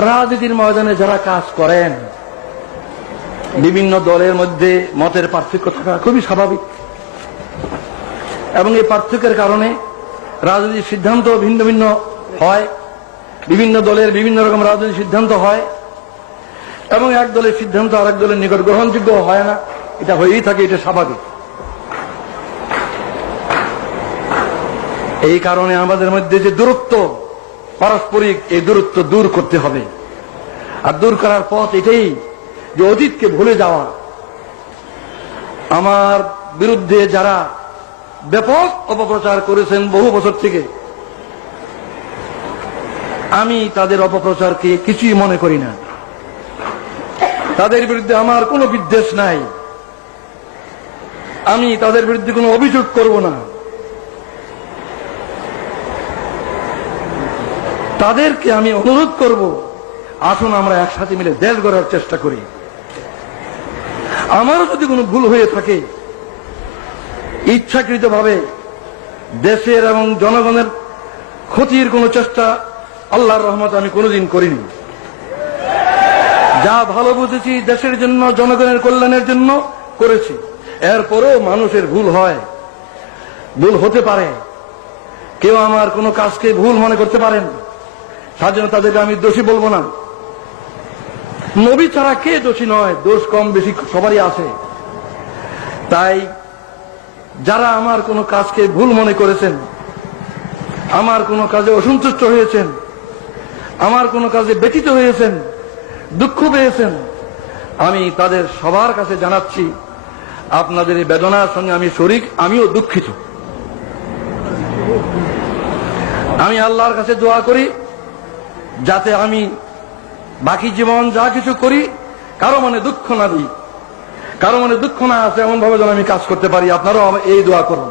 রাজনীতির ময়দানে যারা কাজ করেন, বিভিন্ন দলের মধ্যে মতের পার্থক্য থাকা খুবই স্বাভাবিক, এবং এই পার্থক্যের কারণে রাজনৈতিক সিদ্ধান্ত ভিন্ন ভিন্ন হয়। বিভিন্ন দলের বিভিন্ন রকম রাজনৈতিক সিদ্ধান্ত হয়, এবং এক দলের সিদ্ধান্ত আরেক দলের নিকট গ্রহণযোগ্য হয় না। এটা হয়েই থাকে, এটা স্বাভাবিক। এই কারণে আমাদের মধ্যে যে দূরত্ব পারস্পরিক, এই দূরত্ব দূর করতে হবে। আর দূর করার পথ এটাই যে অতীতকে ভুলে যাওয়া। আমার বিরুদ্ধে যারা ব্যাপক অপপ্রচার করেছেন বহু বছর থেকে, আমি তাদের অপপ্রচারকে কিছুই মনে করি না। তাদের বিরুদ্ধে আমার কোনো বিদ্বেষ নাই, আমি তাদের বিরুদ্ধে কোনো অভিযোগ করব না। তাদেরকে আমি অনুরোধ করব, আসুন আমরা একসাথে মিলে দেশ গড়ার চেষ্টা করি। আমারও যদি কোনো ভুল হয়ে থাকে, ইচ্ছাকৃতভাবে দেশের এবং জনগণের ক্ষতির কোনো চেষ্টা আল্লাহর রহমতে আমি কোনোদিন করিনি। যা ভালো বুঝেছি দেশের জন্য, জনগণের কল্যাণের জন্য করেছি। এরপরেও মানুষের ভুল হয়, ভুল হতে পারে। কেউ আমার কোনো কাজকে ভুল মনে করতে পারেন, তার জন্য তাদেরকে আমি দোষী বলবো না। নবী ছাড়া কে দোষী নয়? দোষ কম বেশি সবারই আছে। তাই যারা আমার কোনো কাজকে ভুল মনে করেছেন, আমার কোনো কাজে অসন্তুষ্ট হয়েছেন, আমার কোনো কাজে ব্যথিত হয়েছেন, দুঃখ পেয়েছেন, আমি তাদের সবার কাছে জানাচ্ছি, আপনাদের এই বেদনার সঙ্গে আমি শরীক, আমিও দুঃখিত। আমি আল্লাহর কাছে দোয়া করি যাতে আমি বাকি জীবন যা কিছু করি কারো মনে দুঃখ না দিই, কারো মনে দুঃখ না আসে এমন ভাবে যেন আমি কাজ করতে পারি। আপনারাও এই দোয়া করুন।